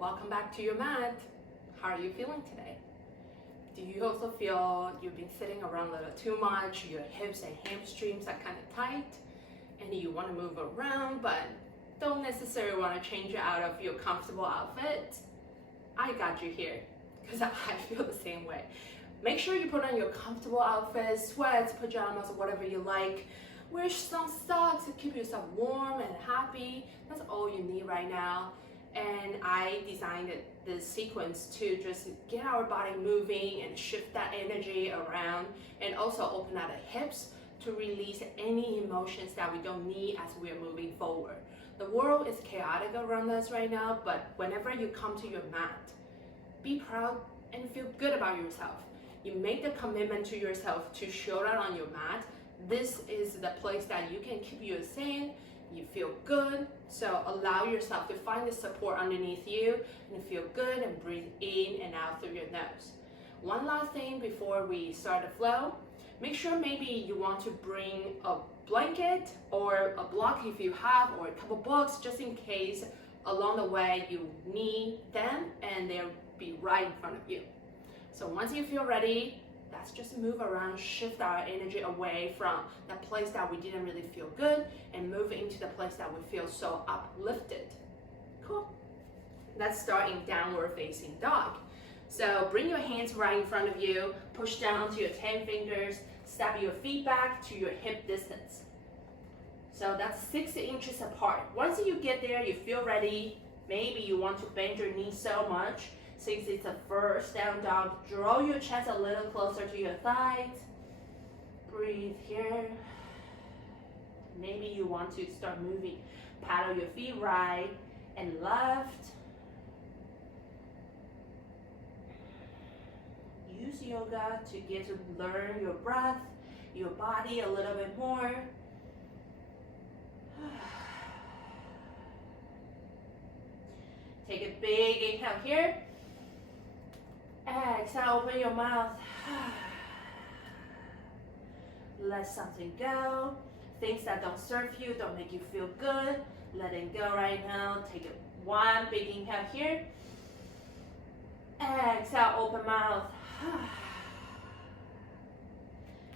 Welcome back to your mat. How are you feeling today? Do you also feel you've been sitting around a little too much, your hips and hamstrings are kind of tight, and you want to move around but don't necessarily want to change out of your comfortable outfit? I got you here because I feel the same way. Make sure you put on your comfortable outfit, sweats, pajamas, whatever you like. Wear some socks to keep yourself warm and happy. That's all you need right now. And I designed this sequence to just get our body moving and shift that energy around, and also open out the hips to release any emotions that we don't need as we're moving forward. The world is chaotic around us right now, but whenever you come to your mat, be proud and feel good about yourself. You make the commitment to yourself to show that on your mat. This is the place that you can keep you sane. You feel good, so allow yourself to find the support underneath you and feel good, and breathe in and out through your nose. One last thing before we start the flow, make sure maybe you want to bring a blanket or a block if you have, or a couple books, just in case along the way you need them and they'll be right in front of you. So once you feel ready, let's just move around, shift our energy away from the place that we didn't really feel good and move into the place that we feel so uplifted. Cool. Let's start in downward facing dog. So bring your hands right in front of you, push down to your 10 fingers, step your feet back to your hip distance. So that's 6 inches apart. Once you get there, you feel ready, maybe you want to bend your knees so much. Since it's a first down dog, draw your chest a little closer to your thighs. Breathe here. Maybe you want to start moving. Paddle your feet right and left. Use yoga to get to learn your breath, your body a little bit more. Take a big inhale here. Exhale, open your mouth. Let something go. Things that don't serve you, don't make you feel good, let it go right now. Take one big inhale here. Exhale, open mouth.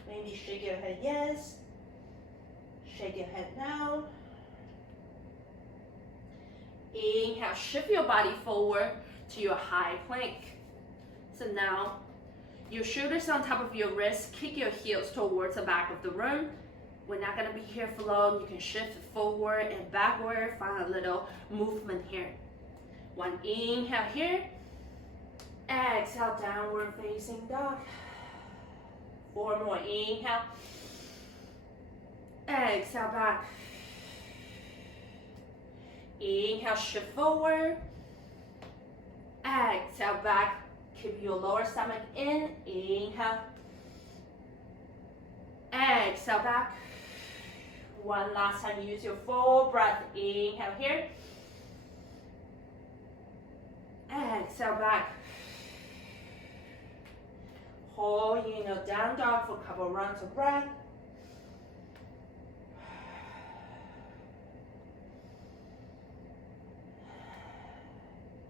Maybe shake your head yes. Shake your head no. Inhale, shift your body forward to your high plank. So now, your shoulders on top of your wrists, kick your heels towards the back of the room. We're not gonna be here for long. You can shift forward and backward, find a little movement here. One inhale here. Exhale, downward facing dog. 4 more, inhale. Exhale, back. Inhale, shift forward. Exhale, back. Keep your lower stomach in. Inhale. Exhale, back. One last time, use your full breath. Inhale here. Exhale, back. Hold in a down dog for a couple rounds of breath.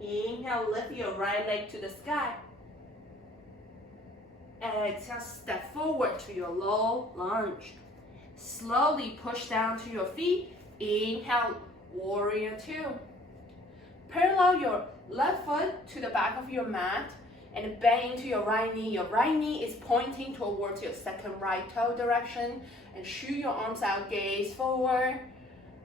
Inhale, lift your right leg to the sky. Exhale, step forward to your low lunge. Slowly push down to your feet. Inhale, warrior 2. Parallel your left foot to the back of your mat and bend into your right knee. Your right knee is pointing towards your second right toe direction, and shoot your arms out, gaze forward.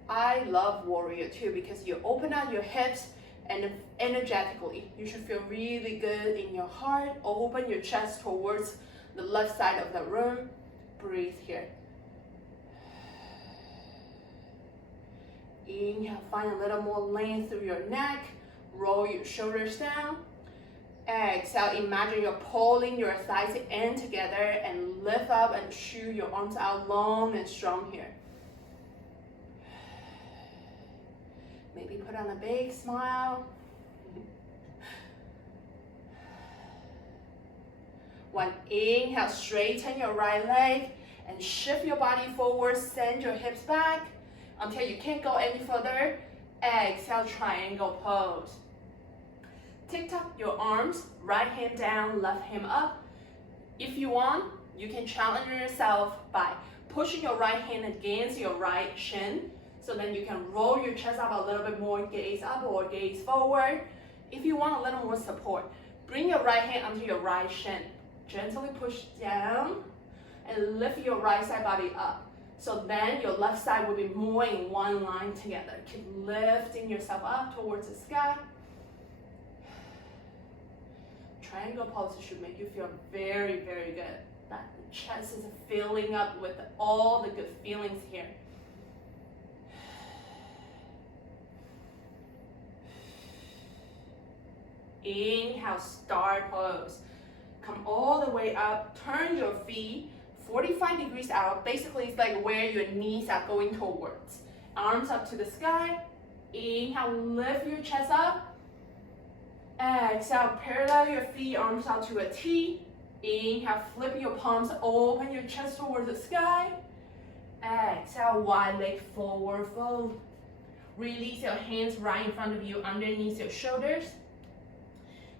I love warrior 2 because you open out your hips and energetically, you should feel really good in your heart. Open your chest towards the left side of the room. Breathe here. Inhale, find a little more length through your neck. Roll your shoulders down. Exhale, imagine you're pulling your thighs in together and lift up and shoot your arms out long and strong here. Maybe put on a big smile. One inhale, straighten your right leg and shift your body forward, send your hips back until you can't go any further. Exhale, triangle pose. Tick up your arms, right hand down, left hand up. If you want, you can challenge yourself by pushing your right hand against your right shin. So then you can roll your chest up a little bit more, gaze up or gaze forward. If you want a little more support, bring your right hand onto your right shin. Gently push down and lift your right side body up. So then your left side will be more in one line together. Keep lifting yourself up towards the sky. Triangle pose should make you feel very, very good. That the chest is filling up with all the good feelings here. Inhale, star pose. Come all the way up, turn your feet 45 degrees out. Basically, it's like where your knees are going towards. Arms up to the sky. Inhale, lift your chest up. Exhale, parallel your feet, arms out to a T. Inhale, flip your palms, open your chest towards the sky. Exhale, wide leg forward fold. Release your hands right in front of you, underneath your shoulders.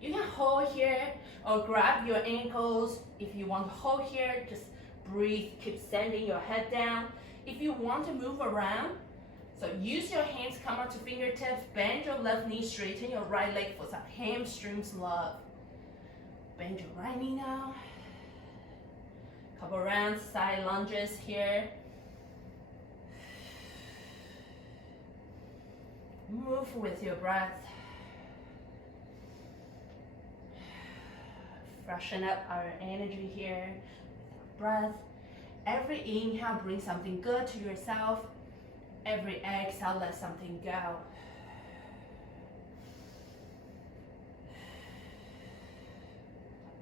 You can hold here or grab your ankles. If you want to hold here, just breathe, keep sending your head down. If you want to move around, so use your hands, come up to fingertips, bend your left knee, straighten your right leg for some hamstrings love. Bend your right knee now. Couple rounds, side lunges here. Move with your breath. Freshen up our energy here with our breath. Every inhale, bring something good to yourself. Every exhale, let something go.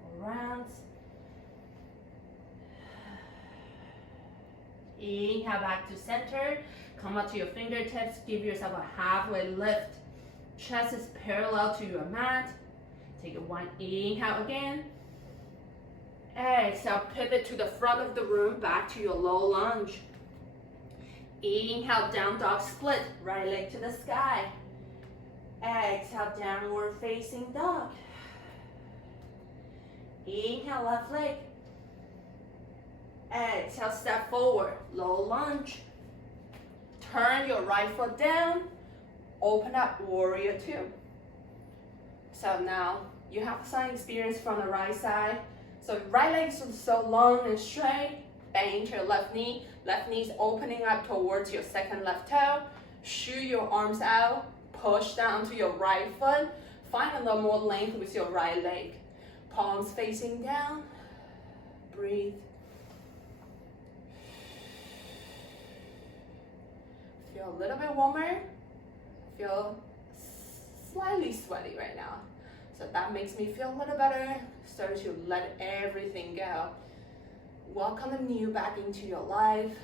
Couple rounds. Inhale back to center. Come up to your fingertips. Give yourself a halfway lift. Chest is parallel to your mat. Take one inhale again. Exhale, pivot to the front of the room, back to your low lunge. Inhale, down dog split, right leg to the sky. Exhale, downward facing dog. Inhale, left leg. Exhale, step forward, low lunge. Turn your right foot down, open up, warrior two. So now you have some experience from the right side. So right leg is so long and straight. Bend into your left knee. Left knee is opening up towards your second left toe. Shoot your arms out. Push down to your right foot. Find a little more length with your right leg. Palms facing down. Breathe. Feel a little bit warmer. Feel slightly sweaty right now. So that makes me feel a little better. Start to let everything go. Welcome the new back into your life.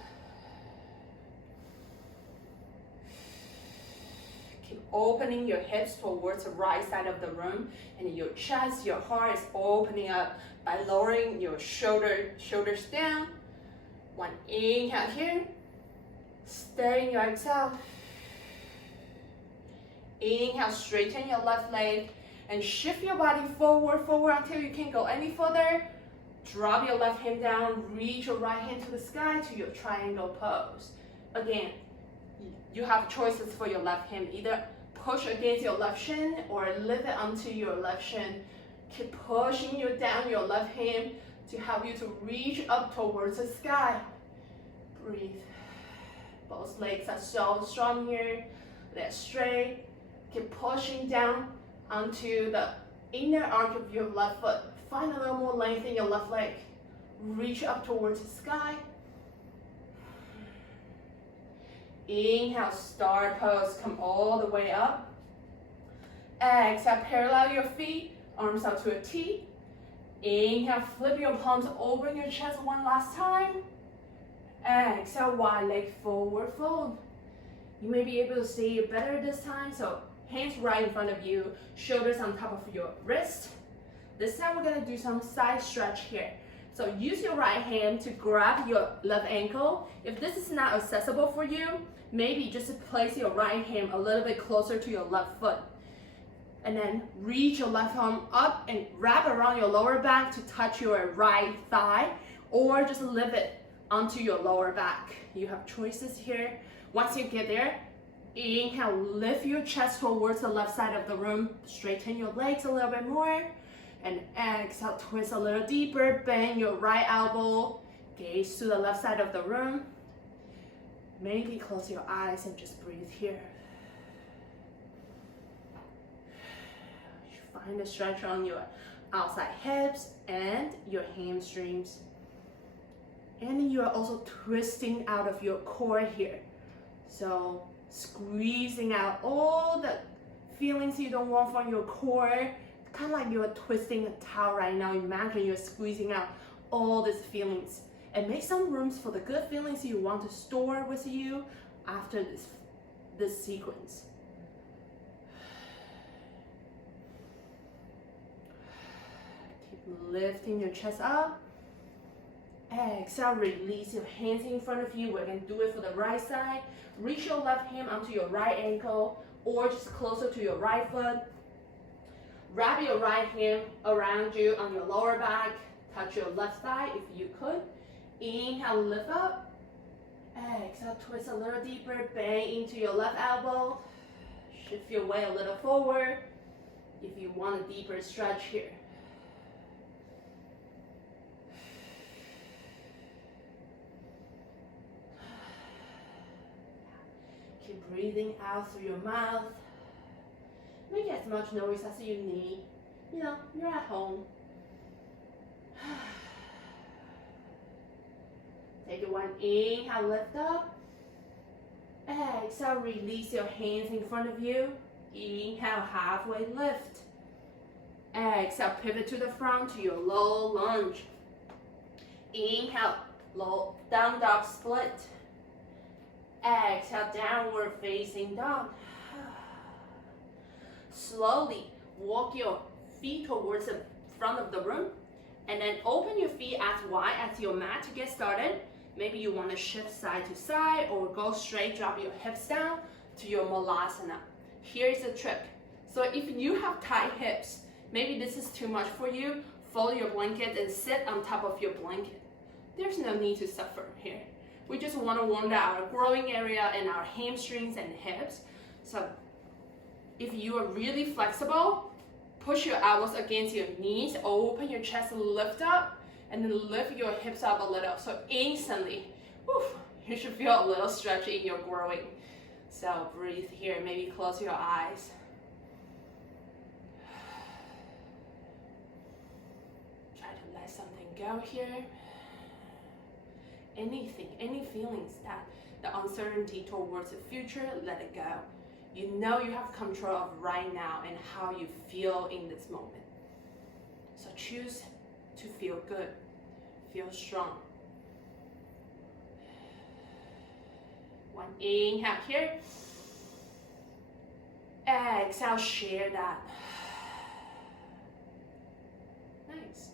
Keep opening your hips towards the right side of the room, and your chest, your heart is opening up by lowering your shoulders down. One inhale here. Stay in your exhale. Inhale, straighten your left leg and shift your body forward until you can't go any further. Drop your left hand down, reach your right hand to the sky to your triangle pose. Again, you have choices for your left hand. Either push against your left shin or lift it onto your left shin. Keep pushing you down your left hand to help you to reach up towards the sky. Breathe. Both legs are so strong here. They're straight. Keep pushing down onto the inner arch of your left foot. Find a little more length in your left leg. Reach up towards the sky. Inhale, star pose. Come all the way up. Exhale, parallel your feet. Arms out to a T. Inhale, flip your palms, open your chest one last time. Exhale, wide leg forward fold. You may be able to see it better this time. So hands right in front of you, shoulders on top of your wrist. This time we're gonna do some side stretch here. So use your right hand to grab your left ankle. If this is not accessible for you, maybe just place your right hand a little bit closer to your left foot. And then reach your left arm up and wrap around your lower back to touch your right thigh, or just lift it onto your lower back. You have choices here. Once you get there, inhale, lift your chest towards the left side of the room. Straighten your legs a little bit more. And exhale, twist a little deeper. Bend your right elbow. Gaze to the left side of the room. Maybe close your eyes and just breathe here. Find a stretch on your outside hips and your hamstrings. And you are also twisting out of your core here. So squeezing out all the feelings you don't want from your core. Kind of like you're twisting a towel right now. Imagine you're squeezing out all these feelings. And make some rooms for the good feelings you want to store with you after this sequence. Lifting your chest up. Exhale, release your hands in front of you. We're going to do it for the right side. Reach your left hand onto your right ankle or just closer to your right foot. Wrap your right hand around you on your lower back. Touch your left thigh if you could. Inhale, lift up. Exhale, twist a little deeper. Bend into your left elbow. Shift your weight a little forward if you want a deeper stretch here. Keep breathing out through your mouth. Make as much noise as you need. You know, you're at home. Take one inhale, lift up. Exhale, release your hands in front of you. Inhale, halfway lift. Exhale, pivot to the front to your low lunge. Inhale, low down dog split. Exhale, downward facing dog. Slowly walk your feet towards the front of the room and then open your feet as wide as your mat to get started. Maybe you want to shift side to side or go straight, drop your hips down to your Malasana. Here's the trick. So if you have tight hips, maybe this is too much for you, fold your blanket and sit on top of your blanket. There's no need to suffer here. We just want to warm down our growing area and our hamstrings and hips. So if you are really flexible, push your elbows against your knees, open your chest, lift up, and then lift your hips up a little. So instantly, you should feel a little stretch in your groin. So breathe here, maybe close your eyes. Try to let something go here. Anything, any feelings that the uncertainty towards the future, let it go. You know you have control of right now and how you feel in this moment. So choose to feel good, feel strong. One inhale here. Exhale, share that. Nice.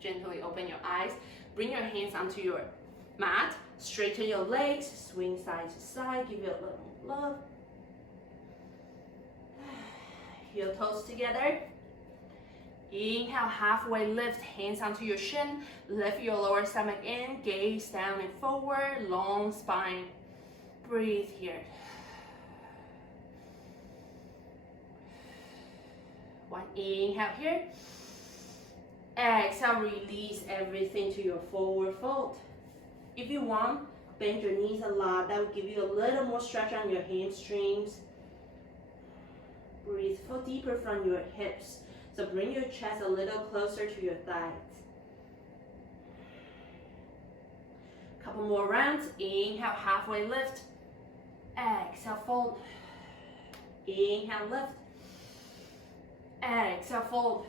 Gently open your eyes. Bring your hands onto your mat. Straighten your legs. Swing side to side. Give it a little love. Heel toes together. Inhale, halfway lift, hands onto your shin. Lift your lower stomach in. Gaze down and forward. Long spine. Breathe here. One inhale here. Exhale, release everything to your forward fold. If you want, bend your knees a lot. That will give you a little more stretch on your hamstrings. Breathe, pull deeper from your hips. So bring your chest a little closer to your thighs. Couple more rounds. Inhale, halfway lift. Exhale, fold. Inhale, lift. Exhale, fold.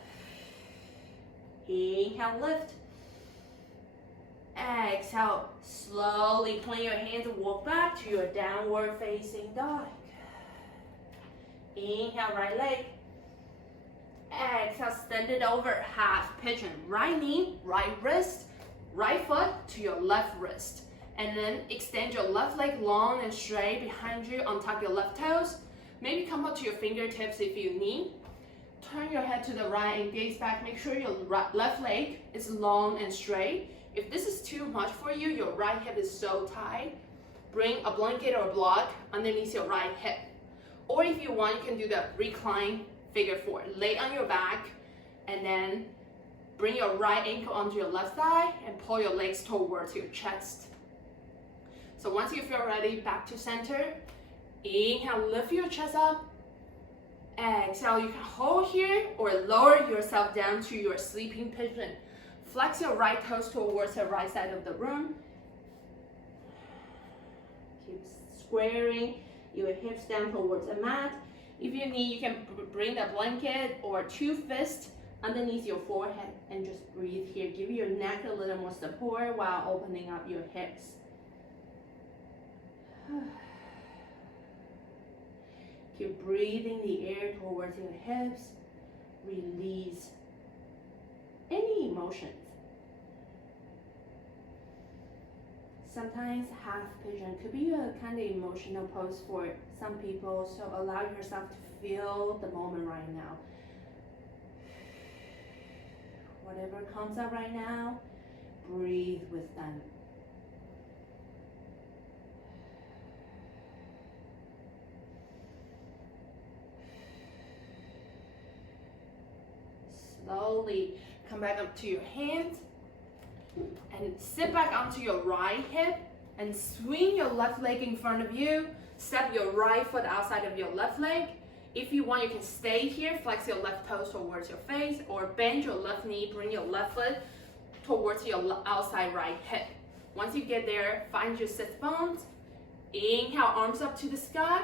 Inhale, lift. Exhale, slowly plant your hands and walk back to your downward facing dog. Inhale, right leg. Exhale, stand it over, half pigeon. Right knee, right wrist, right foot to your left wrist. And then extend your left leg long and straight behind you on top of your left toes. Maybe come up to your fingertips if you need. head to the right and gaze back. Make sure your left leg is long and straight. If this is too much for you, your right hip is so tight, bring a blanket or a block underneath your right hip. Or if you want, you can do the recline figure four. Lay on your back and then bring your right ankle onto your left thigh and pull your legs towards your chest. So once you feel ready, back to center. Inhale, lift your chest up. Exhale, you can hold here or lower yourself down to your sleeping pigeon. Flex your right toes towards the right side of the room. Keep squaring your hips down towards the mat. If you need, you can bring the blanket or two fists underneath your forehead and just breathe here. Give your neck a little more support while opening up your hips. Keep breathing the air towards your hips. Release any emotions. Sometimes half pigeon could be a kind of emotional pose for some people, so allow yourself to feel the moment right now. Whatever comes up right now, breathe with them. Slowly come back up to your hands and sit back onto your right hip and swing your left leg in front of you. Step your right foot outside of your left leg. If you want, you can stay here, flex your left toes towards your face, or bend your left knee, bring your left foot towards your outside right hip. Once you get there, find your sit bones. Inhale, arms up to the sky.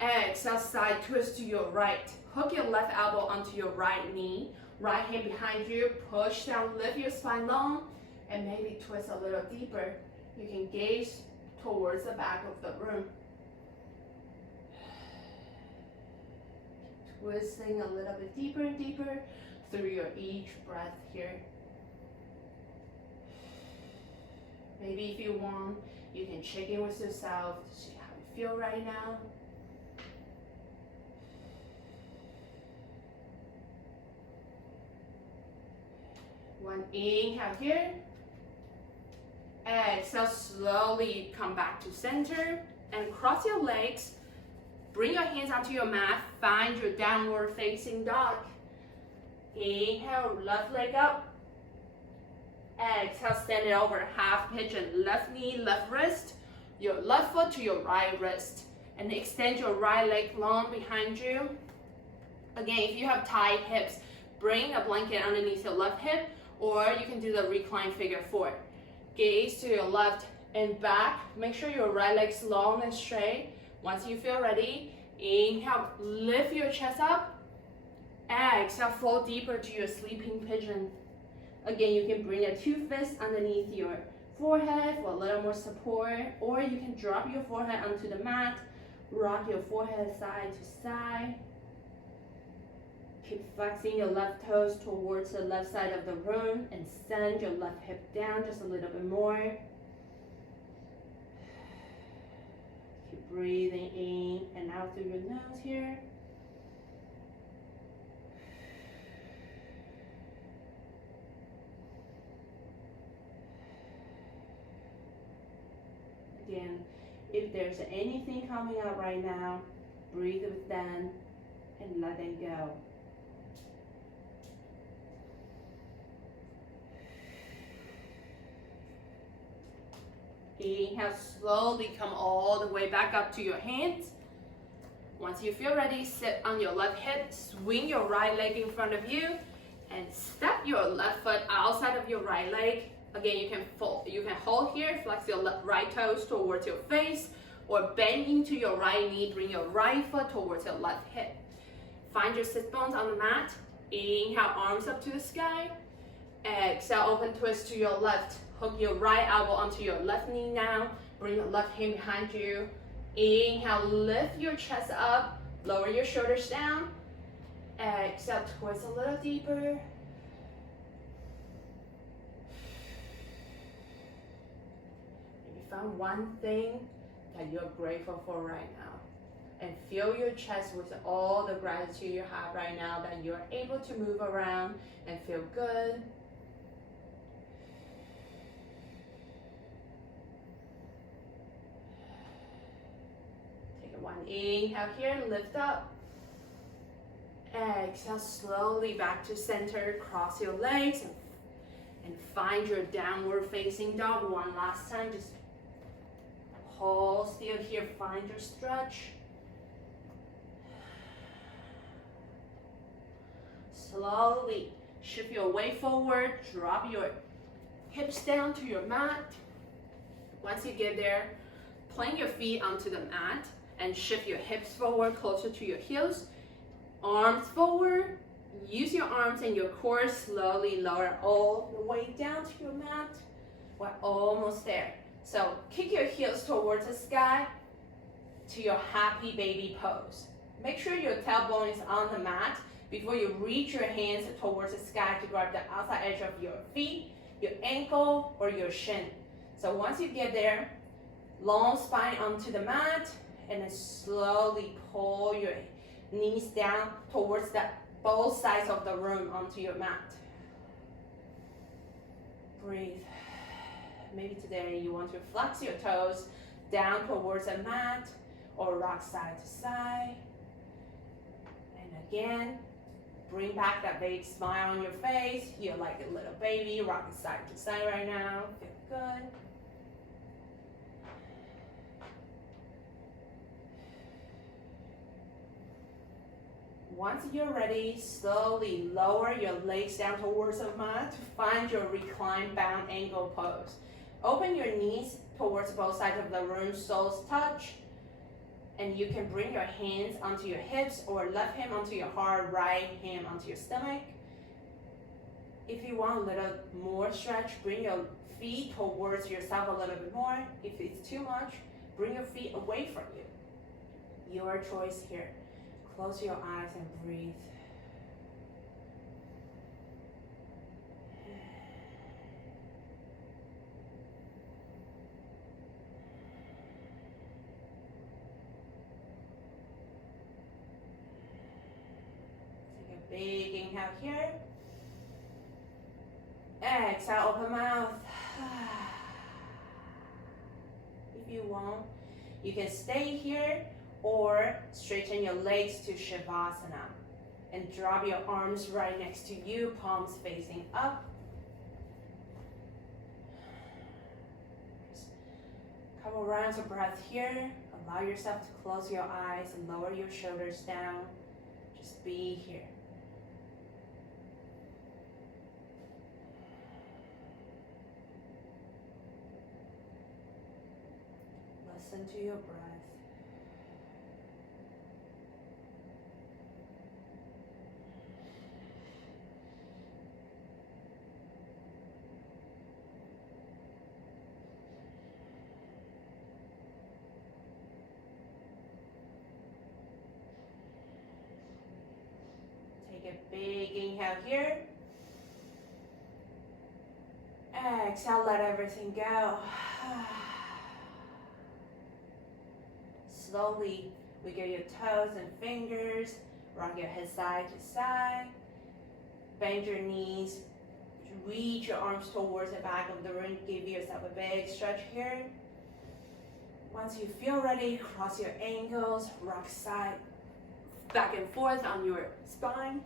Exhale, side twist to your right. Hook your left elbow onto your right knee. Right hand behind you, push down, lift your spine long, and maybe twist a little deeper. You can gaze towards the back of the room. Twisting a little bit deeper and deeper through your each breath here. Maybe if you want, you can check in with yourself to see how you feel right now. One inhale here. Exhale, slowly come back to center and cross your legs. Bring your hands onto your mat. Find your downward facing dog. Inhale, left leg up. Exhale, stand it over, half pigeon. Left knee, left wrist. Your left foot to your right wrist. And extend your right leg long behind you. Again, if you have tight hips, bring a blanket underneath your left hip, or you can do the recline figure four. Gaze to your left and back. Make sure your right leg's long and straight. Once you feel ready, inhale, lift your chest up. Exhale, fall deeper to your sleeping pigeon. Again, you can bring your two fists underneath your forehead for a little more support, or you can drop your forehead onto the mat, rock your forehead side to side. Keep flexing your left toes towards the left side of the room and send your left hip down just a little bit more. Keep breathing in and out through your nose here. Again, if there's anything coming out right now, breathe with them and let them go. Inhale, slowly come all the way back up to your hands. Once you feel ready, sit on your left hip, swing your right leg in front of you, and step your left foot outside of your right leg. Again, you can hold here, flex your right toes towards your face, or bend into your right knee, bring your right foot towards your left hip. Find your sit bones on the mat. Inhale, arms up to the sky. Exhale, open twist to your left. Hook your right elbow onto your left knee now. Bring your left hand behind you. Inhale, lift your chest up. Lower your shoulders down. Exhale, twist a little deeper. Maybe find one thing that you're grateful for right now. and fill your chest with all the gratitude you have right now that you're able to move around and feel good. Take one inhale here, lift up. Exhale slowly back to center, cross your legs and find your downward facing dog one last time. Just hold still here, find your stretch. Slowly shift your weight forward, drop your hips down to your mat. Once you get there, plant your feet onto the mat and shift your hips forward closer to your heels. Arms forward, use your arms and your core, slowly lower all the way down to your mat. We're almost there. So kick your heels towards the sky to your happy baby pose. Make sure your tailbone is on the mat before you reach your hands towards the sky to grab the outside edge of your feet, your ankle, or your shin. So once you get there, long spine onto the mat, and then slowly pull your knees down towards both sides of the room onto your mat. Breathe. Maybe today you want to flex your toes down towards the mat or rock side to side. And again, bring back that big smile on your face. You're like a little baby rocking side to side right now. Feel good. Once you're ready, slowly lower your legs down towards the mat to find your reclined bound angle pose. Open your knees towards both sides of the room, soles touch, and you can bring your hands onto your hips or left hand onto your heart, right hand onto your stomach. If you want a little more stretch, bring your feet towards yourself a little bit more. If it's too much, bring your feet away from you. Your choice here. Close your eyes and breathe. Take a big inhale here. Exhale, open mouth. If you want, you can stay here or straighten your legs to Shavasana and drop your arms right next to you, palms facing up. Couple rounds of breath here. Allow yourself to close your eyes and lower your shoulders down. Just be here. Listen to your breath. Take a big inhale here. Exhale, let everything go. Slowly wiggle your toes and fingers. Rock your head side to side. Bend your knees. Reach your arms towards the back of the room. Give yourself a big stretch here. Once you feel ready, cross your ankles. Rock side back and forth on your spine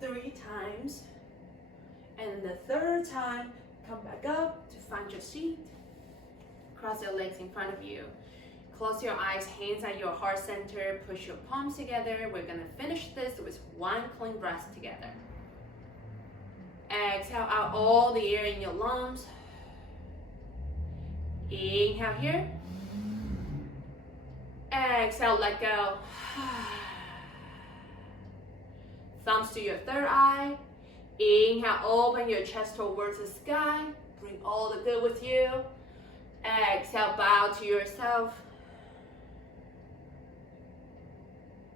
3 times. And the 3rd time, come back up to find your seat. Cross your legs in front of you. Close your eyes, hands at your heart center. Push your palms together. We're gonna finish this with 1 clean breath together. Exhale out all the air in your lungs. Inhale here. Exhale, let go. Thumbs to your 3rd eye. Inhale, open your chest towards the sky. Bring all the good with you. Exhale, bow to yourself.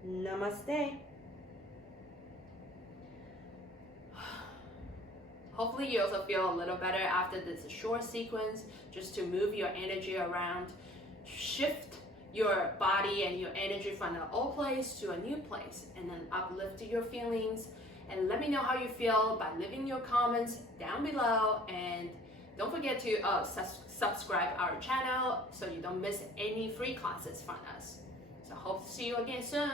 Namaste. Hopefully you also feel a little better after this short sequence, just to move your energy around, shift your body and your energy from an old place to a new place, and then uplift your feelings. And let me know how you feel by leaving your comments down below. And don't forget to subscribe our channel so you don't miss any free classes from us. So hope to see you again soon.